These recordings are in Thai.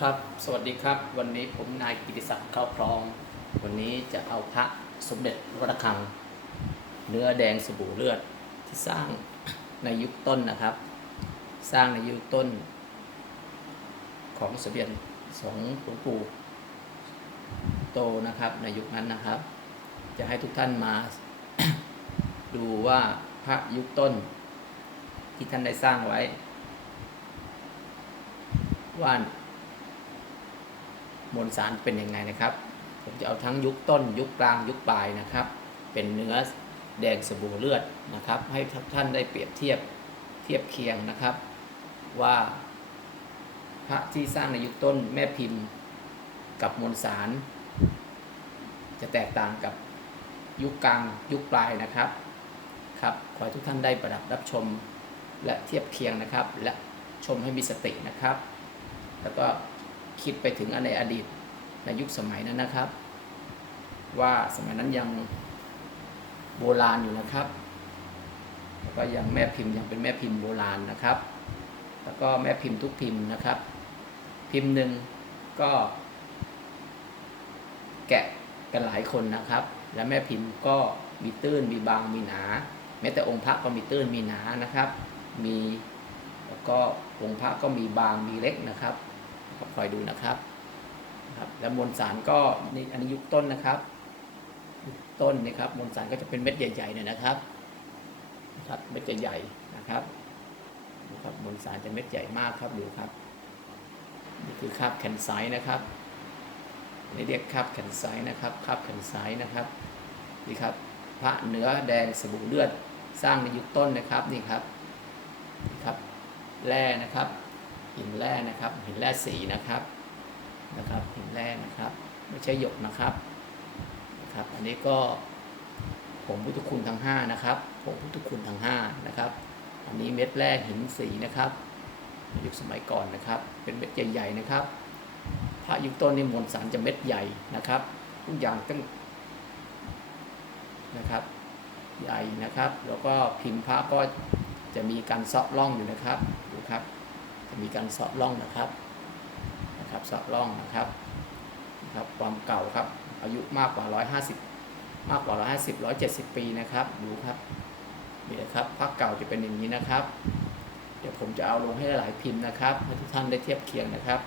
ครับ สวัสดีครับ วันนี้ผมนายกิติศักดิ์เข้าพร้อมวันนี้จะเอาพระสมเด็จวัดระฆัง เนื้อแดงสบู่เลือดที่สร้างในยุคต้นนะครับ สร้างในยุคต้น ของสมเด็จสงหลวงปู่โตนะครับ ในยุคนั้นนะครับ จะให้ทุกท่านมา ดูว่าพระยุคต้น ที่ท่านได้สร้างไว้ว่า มวลสารเป็นยังไงนะครับ ผมจะเอาทั้งยุคต้นยุคกลางยุคปลายนะครับ เป็นเนื้อแดงสบู่เลือดนะครับ ให้ทุกท่านได้เปรียบเทียบเทียบเคียงนะครับ ว่าพระที่สร้างในยุคต้นแม่พิมพ์กับมวลสาร จะแตกต่างกับยุคกลางยุคปลายนะครับครับขอให้ทุกท่านได้ประดับรับชมและเทียบเคียงนะครับ และชมให้มีสตินะครับ แล้วก็ คิดไปถึงในอดีตในยุคสมัยนั้นนะครับ ว่าสมัยนั้นยังโบราณอยู่นะครับแล้วก็ยังแม่พิมพ์ยังเป็นแม่พิมพ์โบราณนะครับ แล้วก็แม่พิมพ์ทุกพิมพ์นะครับ พิมพ์หนึ่งก็ แกะกันหลายคนนะครับ และแม่พิมพ์ก็มีตื้นมีบางมีหนา แม้แต่องค์พระก็มีตื้นมีหนานะครับ มีแล้วก็องค์พระก็มีบางมีเล็กนะครับ ก็คอยดูนะครับครับแล้วมวลสารก็นี่อันนี้ยุคต้นนะครับ ต้นนี่ครับมวลสารก็จะเป็นเม็ดใหญ่ๆเนี่ยนะครับครับเม็ดใหญ่ๆนะครับนะครับมวลสารจะเม็ดใหญ่มากครับดูครับนี่คือคาบแคนไซนะครับนี่เรียกคาบแคนไซนะครับคาบแคนไซนะครับนี่ครับพระเนื้อแดงสบู่เลือดสร้างในยุคต้นนะครับนี่ครับนี่ครับแร่นะครับ หินแร่นะครับ หินแร่สีนะครับนะครับ หินแร่นะครับ ไม่ใช่หยกนะครับนะครับ อันนี้ก็ผงพุทธคุณทั้ง5นะครับผงพุทธคุณทั้ง5นะครับ อันนี้เม็ดแร่หินสีนะครับยุคสมัยก่อนนะครับ เป็นเม็ดใหญ่ๆนะครับพระยุคต้นนี่มวลสารจะเม็ดใหญ่นะครับทุกอย่างต้องนะครับ ใหญ่นะครับ แล้วก็พิมพ์พระก็จะมีการเซาะร่องอยู่นะครับดูครับ จะมีการสอบร่องนะครับนะครับ สอบร่องนะครับนะครับความเก่าครับ อายุมากกว่า 150 มากกว่า 150 170 ปีนะครับดูครับนี่นะครับพระเก่าจะเป็นอย่างนี้นะครับ เดี๋ยวผมจะเอาลงให้หลายพิมพ์นะครับให้ทุกท่านได้เทียบเคียงนะครับ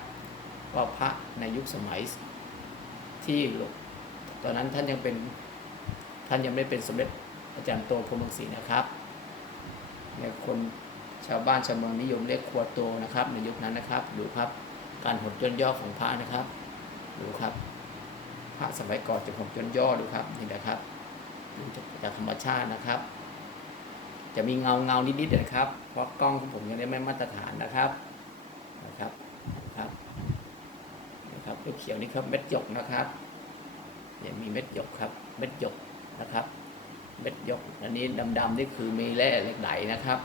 ว่าพระในยุคสมัยที่ตอนนั้นท่านยังเป็นท่านยังไม่เป็นสมเด็จอาจารย์โตพรหมรังสีนะครับเนี่ยคน ชาวบ้านชาวเมืองนิยมเรียกครัวโตนะครับ ในยุคนั้นนะครับ ดูครับการหดย่นย่อของพระนะครับ ดูครับ พระสมัยก่อนจะหดย่นย่อดูครับนี่นะครับดูจากธรรมชาตินะครับ จะมีเงาเงานิดๆนะครับ เพราะกล้องของผมยังไม่มาตรฐานนะครับนะครับครับนะครับเขียวนี่ครับเม็ดหยกนะครับยังมีเม็ดหยกครับ เม็ดหยกนะครับ เม็ดหยกอันนี้ดำๆนี่คือมีแร่เหล็กไหลนะครับ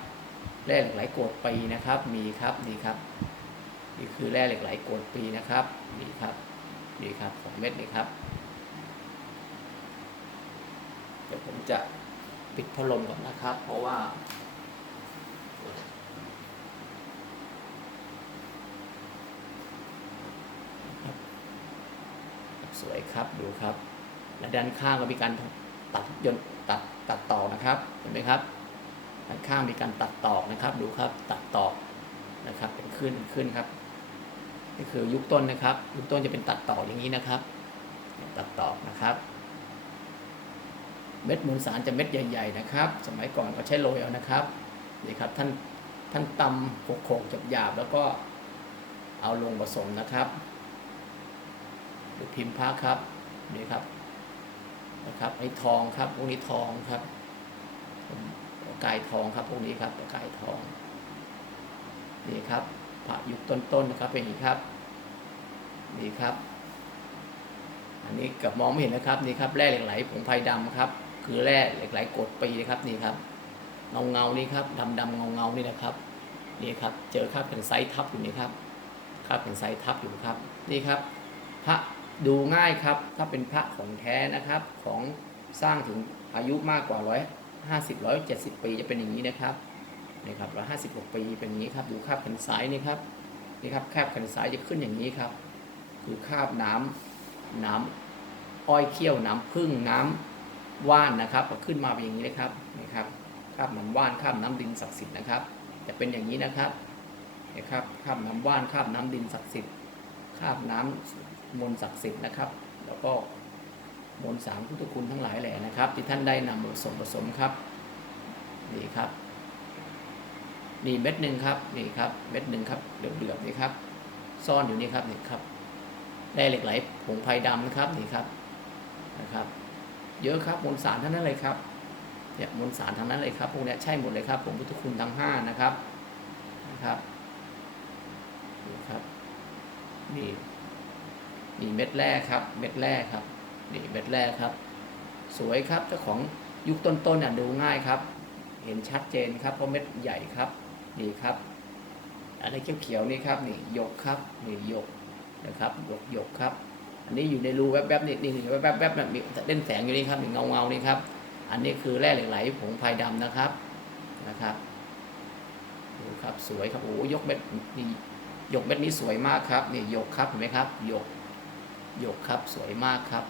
แร่เหล็กไหลโกรดปีนะครับ มีครับนี่ครับนี่คือแร่เหล็กไหลโกรดปีนะครับนี่ครับนี่ครับสองเม็ดนี่ครับ เดี๋ยวผมจะปิดพัดลมก่อนนะครับ เพราะว่าสวยครับดูครับและด้านข้างก็มีการตัดยนต์ตัดตัดต่อนะครับเห็นไหมครับ ด้านข้างมีการตัดตอกนะครับ ดูครับตัดตอกนะครับ เป็นขึ้นขึ้นครับนี่คือยุคต้นนะครับ ยุคต้นจะเป็นตัดตอกอย่างนี้นะครับ ตัดตอกนะครับ เม็ดมูลสารจะเม็ดใหญ่ ๆ นะครับ สมัยก่อนก็ใช้โรยเอานะครับนี่ครับท่านท่านตำหกโขกๆหยาบแล้วก็เอาลงผสมนะครับดูพิมพ์พระครับนี่ครับนะครับไอ้ทองครับพวกนี้ทองครับ กายทองครับ พวกนี้ครับกายทองนี่ครับพระยุคต้นๆนะครับเป็นอย่างนี้ครับนี่ครับ อันนี้เกับมองไม่เห็นนะครับนี่ครับแร่เหล็กไหลผงไฟดำครับ คือแร่เหล็กไหลกดปีนะครับนี่ครับ เงาเงานี่ครับดำดำเงาเงานี่นะครับนี่ครับ เจอคราบแผ่นไซทับอยู่นี่ครับคราบแผ่นไซทับอยู่ครับ นี่ครับ พระดูง่ายครับ ถ้าเป็นพระของแท้นะครับ ของสร้างถึงอายุมากกว่าร้อย ห้าสิบร้อยเจ็ดสิบปีจะเป็นอย่างนี้นะครับนี่ครับร้อยห้าสิบกปีเป็นอย่างนี้ครับ ดูคาบแผ่นซ้ายนี่ครับนี่ครับคาบแผ่นทรายจะขึ้นอย่างนี้ครับ คือคาบน้ำน้ำอ้อยเขี้ยวน้ำพึ่งน้ำว่านนะครับก็ขึ้นมาเป็นอย่างนี้เลยครับนี่ครับคาบน้ำว่านคาบน้ำดินศักดิ์สิทธิ์นะครับจะเป็นอย่างนี้นะครับนะครับคาบน้ำว่านคาบน้ำดินศักดิ์สิทธิ์คาบน้ำมนต์ศักดิ์สิทธิ์นะครับ แล้วก็ มนต์สามพุทธคุณทั้งหลายแหล่นะครับ ที่ท่านได้นำมาผสมผสมครับนี่ครับนี่เม็ดหนึ่งครับนี่ครับเม็ดหนึ่งครับเดือดๆนี่ครับ ซ่อนอยู่นี่ครับนี่ครับได้เหล็กไหลผงไพดำนะครับนี่ครับนะครับ เยอะครับมวลสารทั้งนั้นเลยครับเนี่ยมวลสารทั้งนั้นเลยครับพวกนี้ใช่หมดเลยครับผมพุทธคุณทั้งห้านะครับนะครับนี่ครับนี่นี่เม็ดแรกครับ เม็ดแรกครับ นี่เม็ดแรกครับ สวยครับเจ้าของยุคต้นๆน่ะดูง่ายครับ เห็นชัดเจนครับเพราะเม็ดใหญ่ครับนี่ครับอะไรเขียวๆนี่ครับนี่ยกครับนี่ยกนะครับยกยกครับ อันนี้อยู่ในรูแวบๆนี่นี่แวบๆแบๆแบมีเล่นแสงอยู่นี่ครับนี่เงาเงาๆนี่ครับ อันนี้คือแร่เหล็กไหลผงพายดำนะครับนะครับดูครับสวยครับโอ้ยกเม็ดนี่ยกเม็ดนี้สวยมากครับนี่ยกครับเห็นไหมครับยกยกครับสวยมากครับ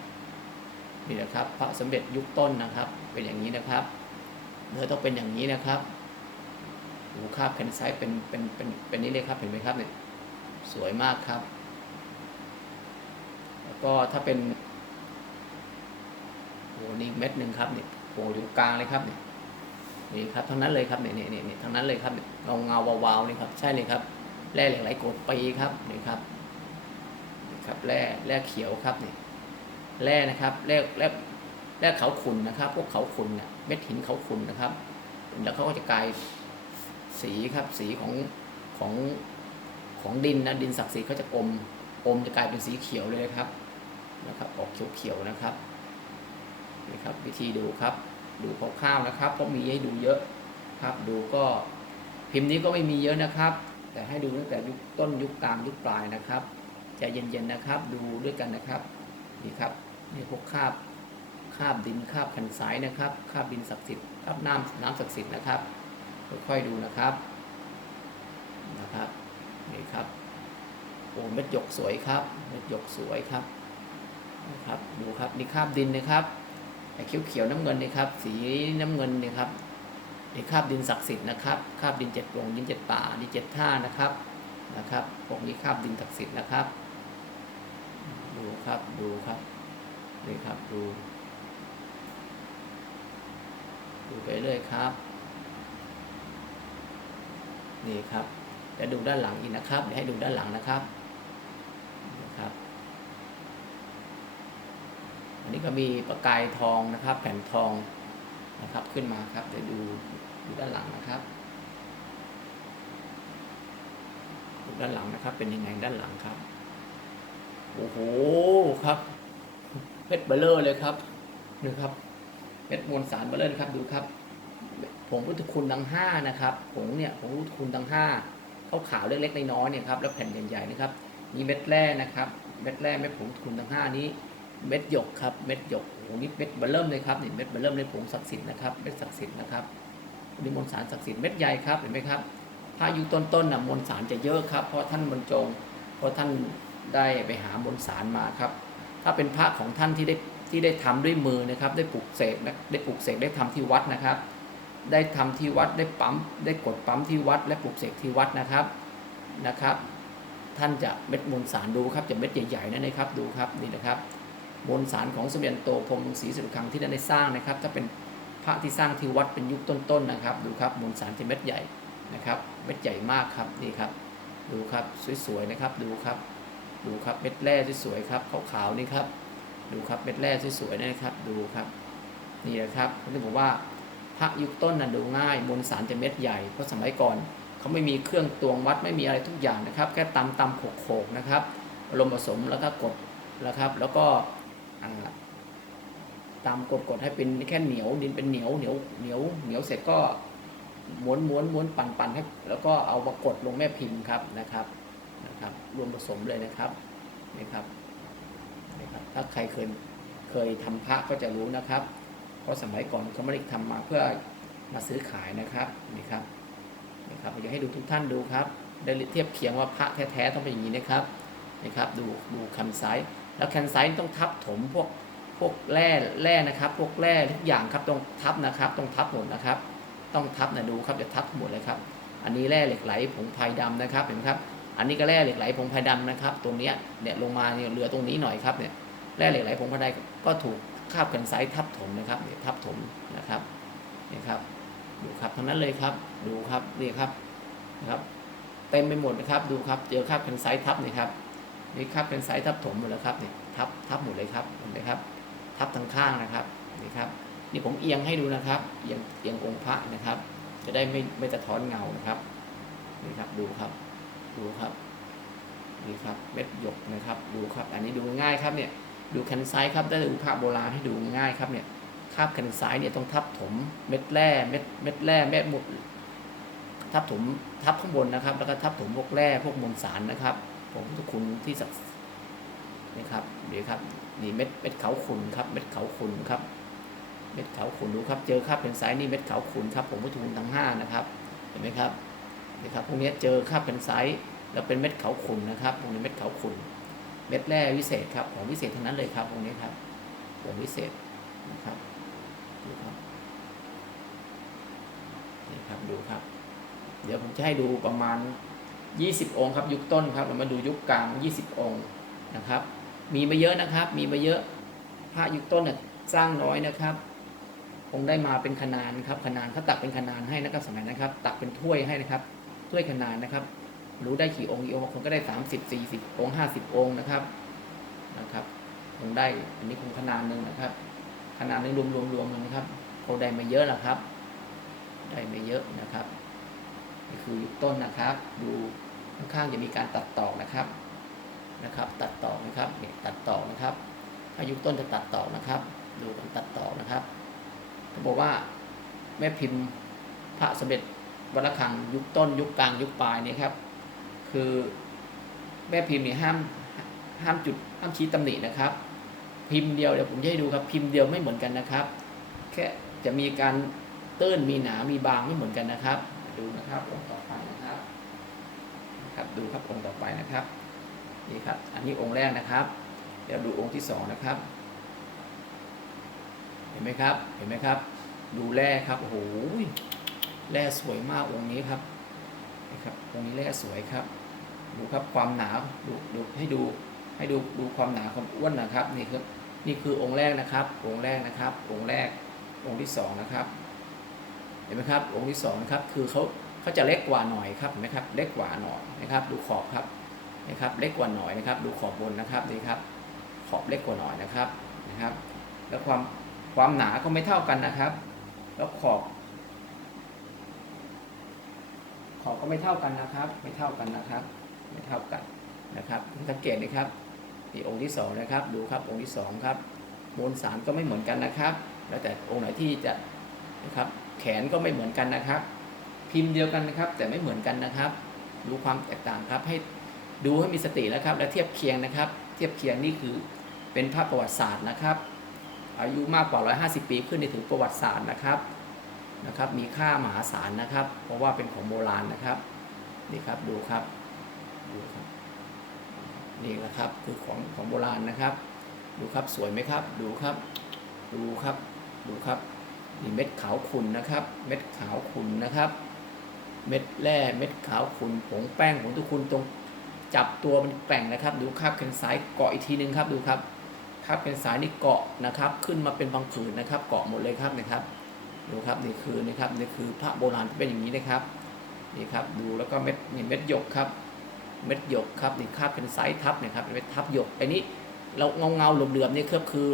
นี่นะครับ พระสมเด็จยุคต้นนะครับ เป็นอย่างนี้นะครับเนื้อต้องเป็นอย่างนี้นะครับหูคาบแผ่นซ้ายเป็นเป็นเป็นเป็นนี้เลยครับเห็นไหมครับเนี่ยสวยมากครับ แล้วก็ถ้าเป็นโหนี่เม็ดหนึ่งครับเนี่ยโผล่อยู่กลางเลยครับเนี่ยนี่ครับทั้งนั้นเลยครับเนี่ยเนี่ยเนี่ยทั้งนั้นเลยครับเงาเงาวาวๆนี่ครับใช่เลยครับแร่เหล็กไหลโกดปีครับนี่ครับนี่ครับแร่แร่เขียวครับเนี่ย แร่นะครับแร่แร่แร่เขาขุนนะครับ พวกเขาขุนเนี่ยเม็ดหินเขาขุนนะครับ แล้วเขาก็จะกลายสีครับสีของของของดินนะดินศักดิ์สิทธิ์เขาจะอมอมจะกลายเป็นสีเขียวเลยนะครับนะครับ ออกเขียวๆนะครับนี่ครับ วิธีดูครับ ดูคร่าวๆนะครับ เพราะมีให้ดูเยอะครับ ดูก็พิมพ์นี้ก็ไม่มีเยอะนะครับ แต่ให้ดูตั้งแต่ยุคต้นยุคกลางยุคปลายนะครับใจเย็นๆนะครับ ดูด้วยกันนะครับนี่ครับ นี่พวกคาบคาบดินคาบแผ่นสายนะครับคาบดินศักดิ์สิทธิ์คาบน้ำน้ำศักดิ์สิทธิ์นะครับค่อยๆดูนะครับนะครับนี่ครับโอ้เม็ดหยกสวยครับเม็ดหยกสวยครับนะครับดูครับนี่คาบดินนะครับไอ้เขียวๆน้ำเงินนี่ครับสีน้ำเงินนี่ครับนี่คาบดินศักดิ์สิทธิ์นะครับคาบดินเจ็ดดวงดินเจ็ดป่าดินเจ็ดท่านะครับนะครับพวกนี้คาบดินศักดิ์สิทธิ์นะครับ ดูครับดูครับ นี่ครับดู ดูไปเรื่อยครับ นี่ครับจะดูด้านหลังอีกนะครับเดี๋ยวให้ดูด้านหลังนะครับนะครับ อันนี้ก็มีประกายทองนะครับ แผ่นทองนะครับขึ้นมาครับเดี๋ยวดูดูด้านหลังนะครับดูด้านหลังนะครับ เป็นยังไงด้านหลังครับ โอ้โหครับ เพชรเบลเลอร์เลยครับนี่ครับเม็ดมวลสารเบลเลอร์ครับดูครับผงพุทธคุณทั้งห้านะครับผงเนี่ยผงพุทธคุณทั้งห้าขาวขาวเล็กๆน้อยๆเนี่ยครับแล้วแผ่นใหญ่ๆนะครับมีเม็ดแร่นะครับ เม็ดแร่เม็ดผงพุทธคุณทั้งห้านี้ เม็ดหยกครับเม็ดหยกโอ้นี่เม็ดเบลเริ่มเลยครับนี่เม็ดเบลเริ่มในผงศักดิ์สิทธิ์นะครับเม็ดศักดิ์สิทธิ์นะครับนี่มวลสารศักดิ์สิทธิ์เม็ดใหญ่ครับเห็นไหมครับถ้าอยู่ต้นๆน่ะมวลสารจะเยอะครับเพราะท่านบรรจงเพราะท่านได้ไปหามวลสารมาครับ ถ้าเป็นพระของท่านที่ได้ที่ได้ทำด้วยมือนะครับ ได้ปลูกเสกได้ปลูกเสกได้ทำที่วัดนะครับ ได้ทำที่วัดได้ปั๊มได้กดปั๊มที่วัด และปลูกเสกที่วัดนะครับนะครับ ท่านจะเม็ดมวลสารดูครับจะเม็ดใหญ่ๆนั่นนะครับดูครับนี่นะครับมวลสารของสมเด็จโตพรมศรีสุรคังที่ท่นได้สร้างนะครับ ถ้าเป็นพระที่สร้างที่วัดเป็นยุคต้นๆนะครับ ดูครับมวลสารจะเม็ดใหญ่นะครับ เม็ดใหญ่มากครับนี่ครับ ดูครับสวยๆนะครับดูครับ ดูครับเม็ดแร่สวยๆครับขาวๆนี่ครับ ดูครับเม็ดแร่สวยๆนะครับ ดูครับ นี่นะครับผมถึงบอกว่าพระยุคต้นน่ะดูง่ายมวลสารจะเม็ดใหญ่เพราะสมัยก่อนเขาไม่มีเครื่องตวงวัดไม่มีอะไรทุกอย่างนะครับ แค่ตำตำโขกๆนะครับลมผสมแล้วก็กดนะครับ แล้วก็ตามกดกดให้เป็นแค่เหนียวดินเป็นเหนียวเหนียวเหนียวเหนียวเสร็จก็ม้วนม้วนม้วนปั่นปั่นให้แล้วก็เอามากดลงแม่พิมพ์ครับนะครับ นะครับรวมผสมเลยนะครับนี่ครับนะครับ ถ้าใครเคยเคยทำพระก็จะรู้นะครับ เพราะสมัยก่อนเขาไม่ได้ทำมาเพื่อมาซื้อขายนะครับนี่ครับนี่ครับผมจะให้ดูทุกท่านดูครับ ได้เทียบเคียงว่าพระแท้ๆต้องเป็นอย่างนี้นะครับนะครับ ดูดูคันไซส์แล้วคันไซส์ต้องทับถมพวกพวกแร่แร่นะครับ พวกแร่ทุกอย่างครับต้องทับนะครับต้องทับหมดนะครับ ต้องทับนะดูครับจะทับหมดเลยครับ อันนี้แร่เหล็กไหลผงไพรดำนะครับเห็นไหมครับ อันนี้ก็แร่เหล็กไหลผงไพรดำนะครับ ตรงเนี้ยเนี่ยลงมาเนี่ยเหลือตรงนี้หน่อยครับเนี่ยแร่เหล็กไหลผงไพรดำก็ถูกคาบกันไซทับถมนะครับเนี่ยทับถมนะครับนี่ครับดูครับทั้งนั้นเลยครับดูครับนี่ครับนะครับเต็มไปหมดนะครับดูครับเจอคาบกันไซทับนี่ครับนี่คาบกันไซส์ทับถมหมดแล้วครับเนี่ยทับทับหมดเลยครับเห็นไหมครับ ทับทั้งข้างนะครับนี่ครับ นี่ผมเอียงให้ดูนะครับเอียงเอียงองค์พระนะครับ จะได้ไม่ไม่สะท้อนเงานะครับนี่ครับดูครับ ดูครับนี่ครับเม็ดหยกนะครับ ดูครับ อันนี้ดูง่ายครับเนี่ย ดูคันไซส์ครับได้ดูพระโบราณให้ดูง่ายครับเนี่ยคาบคันไซส์เนี่ยต้องทับถมเม็ดแร่เม็ดเม็ดแร่เม็ดหมดทับถมทับข้างบนนะครับ แล้วก็ทับถมพวกแร่พวกมวลสารนะครับผมทุกคุณที่ศักนี่ครับเดี๋ยวครับนี่เม็ดเม็ดเขาขุนครับ เม็ดเขาขุนครับ เม็ดเขาขุนดูครับ เจอคาบเป็นไซส์นี่เม็ดเขาขุนครับ ผมพุทธคุณทั้งห้านะครับ เห็นไหมครับ นี่ครับพวกนี้เจอคาบเป็นไซส์แล้วเป็นเม็ดเขาขุนนะครับพวกนี้เม็ดเขาขุนเม็ดแร่วิเศษครับของวิเศษทั้งนั้นเลยครับตรงนี้ครับของวิเศษนะครับดูครับนี่ครับดูครับ เดี๋ยวผมจะให้ดูประมาณ 20 องค์ครับยุคต้นครับเรามาดูยุคกลาง 20 องค์นะครับ มีมาเยอะนะครับ มีมาเยอะพระยุคต้นเนี่ยสร้างน้อยนะครับคงได้มาเป็นขนานครับขนานเขาตักเป็นขนานให้นะครับสมัยนะครับ ตักเป็นถ้วยให้นะครับ ถ้วยขนานนะครับ รู้ได้กี่องค์กี่องค์บางคนก็ได้สามสิบสี่สิบองค์ห้าสิบองค์นะครับนะครับคงได้อันนี้คงขนาดหนึ่งนะครับ ขนาดหนึงรวมรวมรวมนะครับคงได้มาเยอะแล้วครับ ได้มาเยอะนะครับนี่คือยุต้นนะครับ ดูข้างๆจะมีการตัดต่อนะครับนะครับ ตัดต่อนะครับเนี่ยตัดต่อนะครับถ้ายุต้นจะตัดต่อนะครับ ดูกันตัดต่อนะครับเขาบอกว่าแม่พิมพ์พระสมเด็จ วัดระฆังยุคต้น ยุคกลางยุคปลายเนี่ยครับ คือแม่พิมพ์เนี่ยห้ามห้ามจุดห้ามชี้ตำหนินะครับ พิมพ์เดียวเดี๋ยวผมจะให้ดูครับพิมพ์เดียวไม่เหมือนกันนะครับ แค่จะมีการตื้นมีหนา มีบางไม่เหมือนกันนะครับ ดูนะครับองค์ต่อไปนะครับ ครับดูครับองค์ต่อไปนะครับนี่ครับ อันนี้องค์แรกนะครับ เดี๋ยวดูองค์ที่สองนะครับ เห็นไหมครับ เห็นไหมครับ ดูแร่ครับโอ้โห แร่สวยมากองค์นี้ครับนะครับตรงนี้แร่สวยครับ ดูครับความหนาดูดูให้ดูให้ดูดูความหนาความอ้วนนะครับนี่คือนี่คือองค์แรกนะครับ องค์แรกนะครับ องค์แรกองค์ที่สองนะครับเห็นไหมครับองค์ที่สองนะครับคือเขาเขาจะเล็กกว่าหน่อยครับเห็นไหมครับเล็กกว่าหน่อยนะครับ ดูขอบครับนะครับเล็กกว่าหน่อยนะครับ ดูขอบบนนะครับนี่ครับ ขอบเล็กกว่าหน่อยนะครับนะครับ แล้วความความหนาก็ไม่เท่ากันนะครับ แล้วขอบ ขอบก็ไม่เท่ากันนะครับ ไม่เท่ากันนะครับ ไม่เท่ากันนะครับสังเกตนะครับนี่องค์ที่สองนะครับดูครับองค์ที่สองครับมวลสารก็ไม่เหมือนกันนะครับ แล้วแต่องค์ไหนที่จะนะครับแขนก็ไม่เหมือนกันนะครับ พิมพ์เดียวกันนะครับ แต่ไม่เหมือนกันนะครับ ดูความแตกต่างครับ ให้ดูให้มีสติแล้วครับ และเทียบเคียงนะครับ เทียบเคียงนี่คือเป็นภาพประวัติศาสตร์นะครับ อายุมากกว่า 150 ปีขึ้นในถือประวัติศาสตร์นะครับ นะครับมีค่ามหาศาลนะครับ เพราะว่าเป็นของโบราณนะครับนี่ครับดูครับดูครับนี่แหละครับคือของของโบราณนะครับ ดูครับสวยไหมครับ ดูครับ ดูครับดูครับนี่เม็ดขาวขุ่นนะครับ เม็ดขาวขุ่นนะครับ เม็ดแร่เม็ดขาวขุ่นผงแป้งผงทุกคุณตรงจับตัวมันแป่งนะครับ ดูคราบเคนสายเกาะอีกทีนึงครับดูครับคราบเคนสายนี่เกาะนะครับ ขึ้นมาเป็นบางผืนนะครับ เกาะหมดเลยครับนะครับ ดูครับนี่คือนี่ครับนี่คือพระโบราณเป็นอย่างนี้นะครับนี่ครับดูแล้วก็เม็ดนี่เม็ดหยกครับ เม็ดหยกครับนี่คาบเป็นไซส์ทับนะครับเป็นเม็ดทับหยกไอ้นี้เราเงาเงาๆเหลือมๆนี่ครับคือ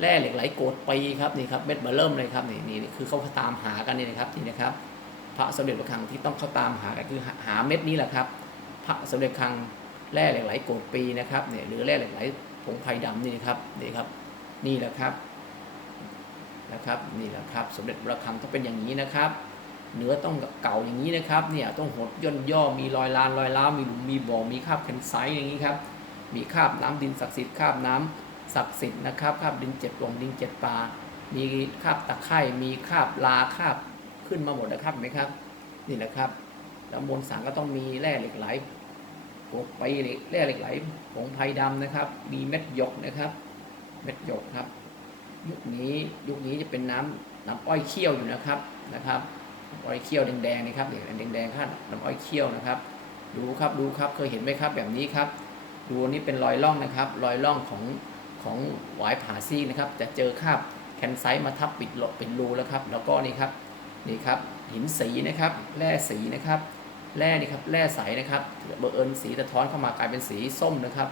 แร่เหล็กไหลโกดปีครับนี่ครับเม็ดเบอร์เริ่มเลยครับนี่นี่นี่คือเขาตามหากันนี่นะครับนี่นะครับ พระสมเด็จพระคังที่ต้องเขาตามหากันคือหาเม็ดนี้แหละครับ พระสมเด็จคังแร่เหล็กไหลโกดปีนะครับเนี่ยหรือแร่เหล็กไหลผงไผ่ดำนี่นะครับนี่ครับ นี่แหละครับ นะครับนี่แหละครับ สมเด็จพระคังต้องเป็นอย่างนี้นะครับ เนื้อต้องเก่าอย่างนี้นะครับเนี่ยต้องหดย่นย่อมีรอยลานรอยล้าวมีหลุมมีบ่อมีคราบเคนไซต์อย่างนี้ครับมีคราบน้ำดินศักดิ์สิทธิ์คราบน้ำศักดิ์สิทธิ์นะครับคราบดินเจ็ดหลงดินเจ็ดปลา มีคราบตะไคร่มีคราบลาคราบขึ้นมาหมดนะครับเห็นไหมครับ นี่นะครับแล้วมวลสารก็ต้องมีแร่เหล็กไหลผงไปแร่เหล็กไหลผงไพดำนะครับ มีเม็ดหยกนะครับ เม็ดหยกครับ ยุคนี้ยุคนี้จะเป็นน้ำน้ำอ้อยเคี่ยวอยู่นะครับนะครับอ้อยเคี่ยวแดงๆนะครับเด็กแดงๆครับน้ำอ้อยเคี่ยวนะครับ ดูครับดูครับเคยเห็นไหมครับแบบนี้ครับ ดูนนี้เป็นรอยร่องนะครับ รอยร่องของของหวายผาซี่นะครับ จะเจอคราบแคนไซต์มาทับปิดหลบเป็นรูแล้วครับ แล้วก็นี่ครับนี่ครับหินสีนะครับแร่สีนะครับแร่นี่ครับแร่ใสนะครับเบอร์เอิญสีสะท้อนเข้ามากลายเป็นสีส้มนะครับ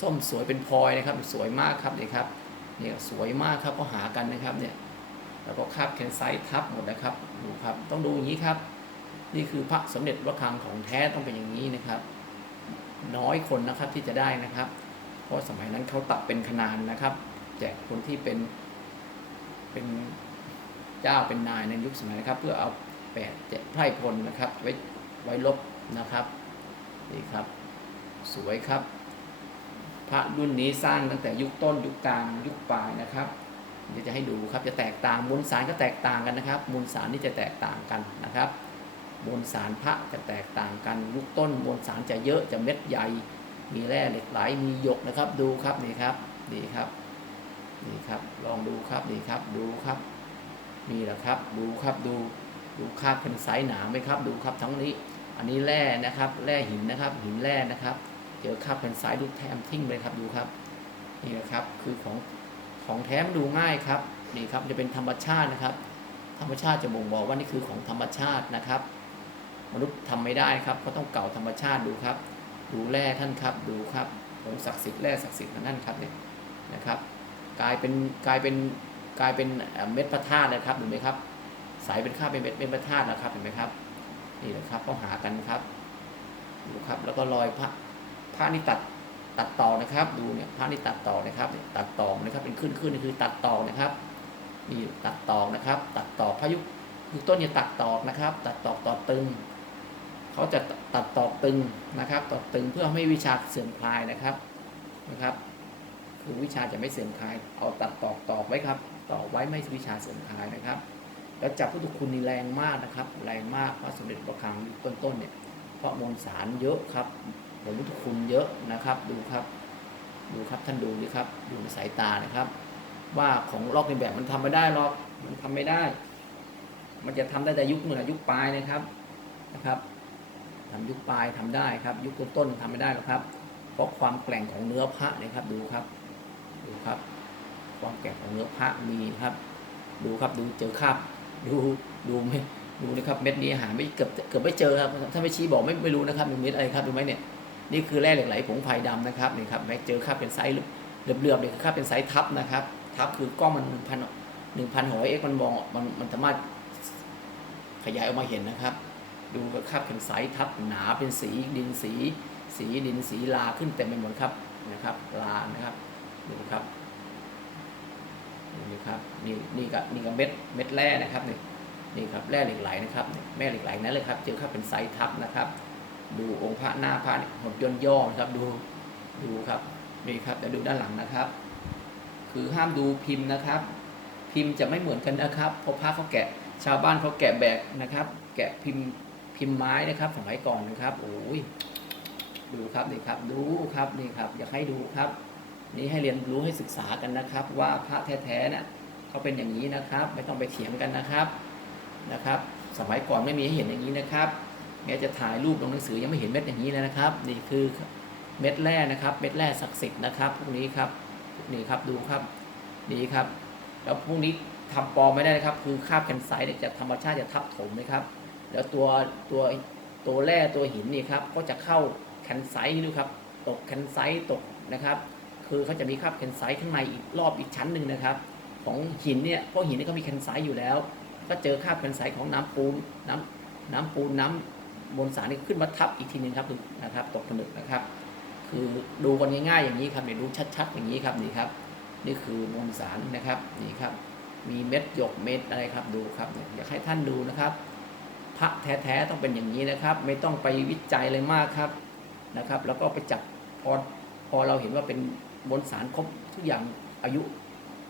ส้มสวยเป็นพลอยนะครับ สวยมากครับนี่ครับ เนี่ยสวยมากครับก็หากันนะครับเนี่ยแล้วก็คาบแคนไซต์ทับหมดนะครับดูครับต้องดูอย่างนี้ครับ นี่คือพระสมเด็จพระคลังของแท้ต้องเป็นอย่างนี้นะครับ น้อยคนนะครับที่จะได้นะครับ เพราะสมัยนั้นเขาตัดเป็นขนานนะครับ แจกคนที่เป็นเป็นเจ้าเป็นนายในยุคสมัยนะครับ เพื่อเอาแปดแจกไพร่พลนะครับ ไว้ไว้ลบนะครับนี่ครับ สวยครับ ระรุ่นนี้สร้างตั้งแต่ยุคต้นยุคกลางยุคปลายนะครับ เดี๋ยวจะให้ดูครับจะแตกต่างมวลสารก็แตกต่างกันนะครับมวลสารนี่จะแตกต่างกันนะครับมวลสารพระจะแตกต่างกันยุคต้นมวลสารจะเยอะจะเม็ดใหญ่ มีแร่เหล็กไหลมีหยกนะครับ ดูครับนี่ครับนี่ครับนี่ครับลองดูครับนี่ครับดูครับนี่แหละครับดูครับดูดูคาบเป็นไซส์หนาไหมครับ ดูครับทั้งนี้ อันนี้แร่นะครับ แร่หินนะครับ หินแร่นะครับ เจอคราบเป็นไซส์ดูแทมทิ้งเลยครับดูครับนี่นะครับคือของของแท้มดูง่ายครับนี่ครับจะเป็นธรรมชาตินะครับ ธรรมชาติจะบ่งบอกว่านี่คือของธรรมชาตินะครับ มนุษย์ทำไม่ได้ครับ ก็ต้องเก่าธรรมชาติดูครับ ดูแร่ท่านครับดูครับองศักดิ์สิทธิ์แร่ศักดิ์สิทธิ์นั่นครับเนี่ยนะครับ กลายเป็นกลายเป็นกลายเป็นเม็ดพระธาตุนะครับเห็นไหมครับใสเป็นข้าเป็นเม็ดเป็นพระธาตุนะครับเห็นไหมครับนี่แหละครับก็หากันครับดูครับแล้วก็รอยพระ ระนี่ตัดตัดต่อนะครับ ดูเนี่ยพระนี่ตัดต่อนะครับตัดต่อนะครับเป็นขึ้นขึ้นนี่คือตัดต่อนะครับนี่ตัดต่อนะครับ ตัดต่อพระยุคยุคต้นเนี่ยตัดต่อนะครับ ตัดต่อต่อตึงเขาจะตัดตอกตึงนะครับตอตึงเพื่อไม่ให้วิชาเสื่อมคลายนะครับนะครับคือวิชาจะไม่เสื่อมคลาย เอาตัดตอกตอกไว้ครับตอกไว้ไม่ให้วิชาเสื่อมคลายนะครับ แล้วจับพุทธคุณนี่แรงมากนะครับ แรงมากพระสมเด็จพระคังต้นๆเนี่ยเพราะมวลสารเยอะครับ ผลพุทธคุณเยอะนะครับ ดูครับดูครับท่านดูดิครับ ดูในสายตานะครับ ว่าของลอกในแบบมันทำไม่ได้หรอกมันทำไม่ได้ มันจะทำได้แต่ยุคหนึ่งอยุคปลายนะครับนะครับทำยุคปลายทำได้ครับ ยุคต้นๆทำไม่ได้หรอกครับ เพราะความแกร่งของเนื้อพระเนี่ยครับดูครับดูครับ ความแกร่งของเนื้อพระมีครับ ดูครับดูเจอคราบดูดูไหมดูนะครับเม็ดนี้หาไม่เกือบเกือบไม่เจอครับถ้าไม่ชี้บอกไม่ไม่รู้นะครับเป็นเม็ดอะไรครับดูไหมเนี่ย นี่คือแร่เหล็กไหลผงไผ่ดำนะครับนี่ครับแม้เจอคราเป็นไซส์เหลือบๆเนี่ยคือคราเป็นไซส์ทับนะครับทับคือกล้องมันหนึ่งพันหนึ่งพันหอยเอ็กมันมองมันมันสามารถขยายออกมาเห็นนะครับ ดูคราเป็นไซส์ทับหนาเป็นสีดินสี สีดินสีลาขึ้นเต็มไปหมดครับนะครับลานะครับดูครับนี่ครับนี่นี่ก็นี่ก็เม็ดเม็ดแร่นะครับนี่นี่ครับแร่เหล็กไหลนะครับแม่เหล็กไหลนั่นเลยครับเจอครับเป็นไซส์ทับนะครับ ดูองค์พระหน้าพระหดย่นย่อครับดูดูครับนี่ครับแล้วดูด้านหลังนะครับ คือห้ามดูพิมพ์นะครับ พิมพ์จะไม่เหมือนกันนะครับเพราะพระเขาแกะ ชาวบ้านเขาแกะแบบนะครับ แกะพิมพ์พิมพ์ไม้นะครับสมัยก่อนนะครับโอ้ยดูครับนี่ครับดูครับนี่ครับ อยากให้ดูครับ นี่ให้เรียนรู้ให้ศึกษากันนะครับ ว่าพระแท้ๆน่ะเขาเป็นอย่างนี้นะครับ ไม่ต้องไปเถียงกันนะครับนะครับ สมัยก่อนไม่มีให้เห็นอย่างนี้นะครับ แม้จะถ่ายรูปลงหนังสือยังไม่เห็นเม็ดอย่างนี้เลยนะครับ นี่คือเม็ดแร่นะครับ เม็ดแร่ศักดิ์สิทธิ์นะครับพวกนี้ครับนี่ครับดูครับนี่ครับ แล้วพวกนี้ทำปลอมไม่ได้นะครับ คือคาบแคนไซต์เนี่ยจะธรรมชาติจะทับถมนะครับ แล้วตัวตัวตัวแร่ตัวหินนี่ครับก็จะเข้าแคนไซต์นี่ครับตกแคนไซต์ตกนะครับ คือเขาจะมีคาบแคนไซต์ข้างในอีกรอบอีกชั้นหนึ่งนะครับ ของหินเนี่ยเพราะหินนี่ก็มีแคนไซต์อยู่แล้ว ก็เจอคาบแคนไซต์ของน้ำปูนน้ำน้ำปูนน้ำ มวลสารนี่ขึ้นมาทับอีกทีหนึงครับนะครับตกผลึกนะครับ คือดูกันง่ายๆอย่างนี้ครับเนี่ยดูชัดๆอย่างนี้ครับนี่ครับ นี่คือมวลสารนะครับนี่ครับ มีเม็ดหยกเม็ดอะไรครับดูครับอยากให้ท่านดูนะครับพระแท้ๆต้องเป็นอย่างนี้นะครับ ไม่ต้องไปวิจัยอะไรมากครับนะครับ แล้วก็ไปจับพอพอเราเห็นว่าเป็นมวลสารครบทุกอย่างอายุ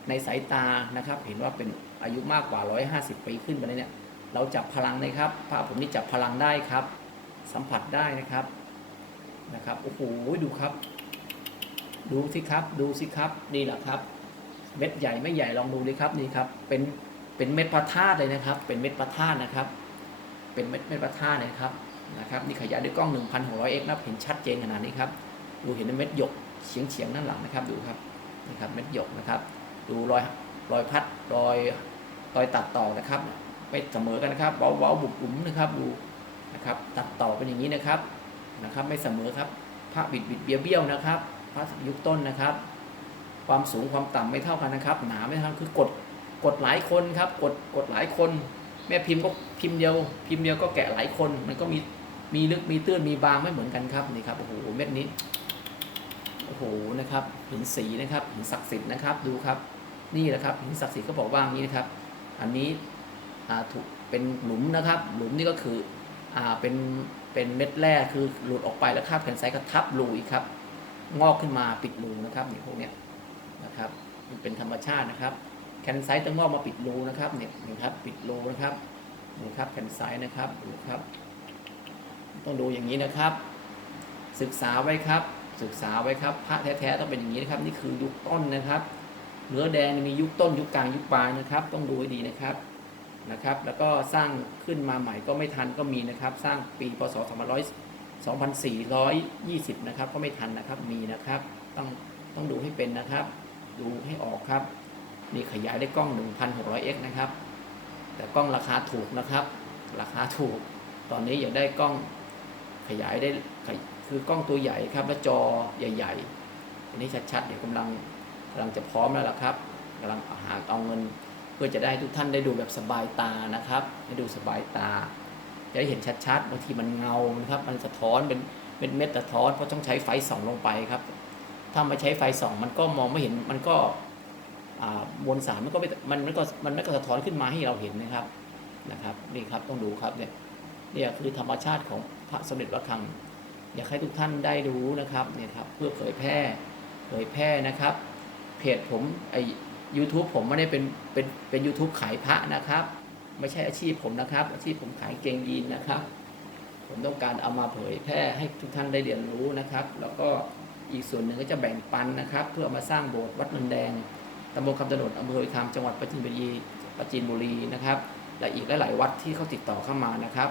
ในสายตานะครับ เห็นว่าเป็นอายุมากกว่า 150 ปีขึ้นไปเนี่ย เราจับพลังเลยครับพระผมนี่จับพลังได้ครับ สัมผัสได้นะครับนะครับโอ้โหดูครับ ดูสิครับดูสิครับนี่แหละครับ เม็ดใหญ่ไม่ใหญ่ลองดูดิครับนี่ครับเป็นเป็นเม็ดพระธาตุเลยนะครับ เป็นเม็ดพระธาตุนะครับ เป็นเม็ดเม็ดพระธาตุเลยครับนะครับนี่ขยายด้วยกล้อง 1,600x นะครับเห็นชัดเจนขนาดนี้ครับดูเห็นเม็ดหยกเฉียงเฉียงๆด้านหลังนะครับดูครับนี่ครับเม็ดหยกนะครับ ดูรอยรอยพัดรอยรอยตัดต่อนะครับ ไม่เสมอกันนะครับเว้าๆบุบบุ๋มนะครับดูนะครับ ตัดต่อเป็นอย่างนี้นะครับนะครับ ไม่เสมอครับพระบิดบิดเบี้ยวเบี้ยวนะครับพระยุคต้นนะครับ ความสูงความต่ำไม่เท่ากันนะครับ หนาไม่เท่ากันคือกดกดหลายคนครับ กดกดหลายคน แม่พิมพ์ก็พิมพ์เดียว พิมพ์เดียวก็แกะหลายคน มันก็มีมีลึกมีตื้นมีบางไม่เหมือนกันครับนี่ครับโอ้โหเม็ดนี้โอ้โหนะครับหินสีนะครับหินศักดิ์สิทธิ์นะครับดูครับ นี่แหละครับหินศักดิ์สิทธิ์เขาบอกว่างี้นะครับ อันนี้ ถูกเป็นหลุมนะครับ หลุมนี่ก็คืออ่าเป็นเป็นเม็ดแร่คือหลุดออกไปแล้วคาบแผ่นไซก็ทับรูอีกครับ งอกขึ้นมาปิดรูนะครับนี่พวกเนี้ยนะครับมันเป็นธรรมชาตินะครับ แคนไซต์ต้องอกมาปิดรูนะครับเนี่ยนี่ครับปิดรูนะครับนี่ครับแคนไซต์นะครับดูครับ ต้องดูอย่างนี้นะครับ ศึกษาไว้ครับ ศึกษาไว้ครับพระแท้ๆต้องเป็นอย่างนี้นะครับ นี่คือยุคต้นนะครับเนื้อแดงมียุคต้นยุคกลางยุคปลายนะครับ ต้องดูให้ดีนะครับ นะครับ แล้วก็สร้างขึ้นมาใหม่ก็ไม่ทันก็มีนะครับ สร้างปีพศ200 2420 นะครับ ก็ไม่ทันนะครับ มีนะครับ ต้องต้องดูให้เป็นนะครับ ดูให้ออกครับ นี่ขยายได้กล้อง 1,600x นะครับ แต่กล้องราคาถูกนะครับ ราคาถูก ตอนนี้อยากได้กล้องขยายได้คือกล้องตัวใหญ่ครับ และจอใหญ่ๆอันนี้ชัดๆ เดี๋ยวกำลังกำลังจะพร้อมแล้วล่ะครับกำลังหาเอาเงิน พื่อจะได้ทุกท่านได้ดูแบบสบายตานะครับให้ดูสบายตา จะได้เห็นชัดๆบางทีมันเงานะครับ มันสะท้อนเป็นเป็นเม็ดสะท้อนเพราะต้องใช้ไฟส่องลงไปครับ ถ้าไม่ใช้ไฟส่อง มันก็มองไม่เห็นมันก็มวลสารมันก็ไม่มันมันก็มันไม่ก็สะท้อนขึ้นมาให้เราเห็นนะครับนะครับนี่ครับต้องดูครับเนี่ยเนี่ยคือธรรมชาติของพระสมเด็จพระคังอยากให้ทุกท่านได้รู้นะครับเนี่ยครับเพื่อเผยแพร่เผยแพร่นะครับเพจผมไอ YouTube ผมไม่ได้เป็นเป็นเป็น YouTube ขายพระนะครับ ไม่ใช่อาชีพผมนะครับ อาชีพผมขายเกงยีนนะครับ ผมต้องการเอามาเผยแพร่ให้ทุกท่านได้เรียนรู้นะครับ แล้วก็อีกส่วนหนึ่งก็จะแบ่งปันนะครับ เพื่ออามาสร้างโบสถ์วัดนินแดงตำบลคำตนดอำเภอคามจังหวัดปราจีนบุรีปราจีนบุรีนะครับ และอีกหลายๆวัดที่เขาติดต่อเข้ามานะครับ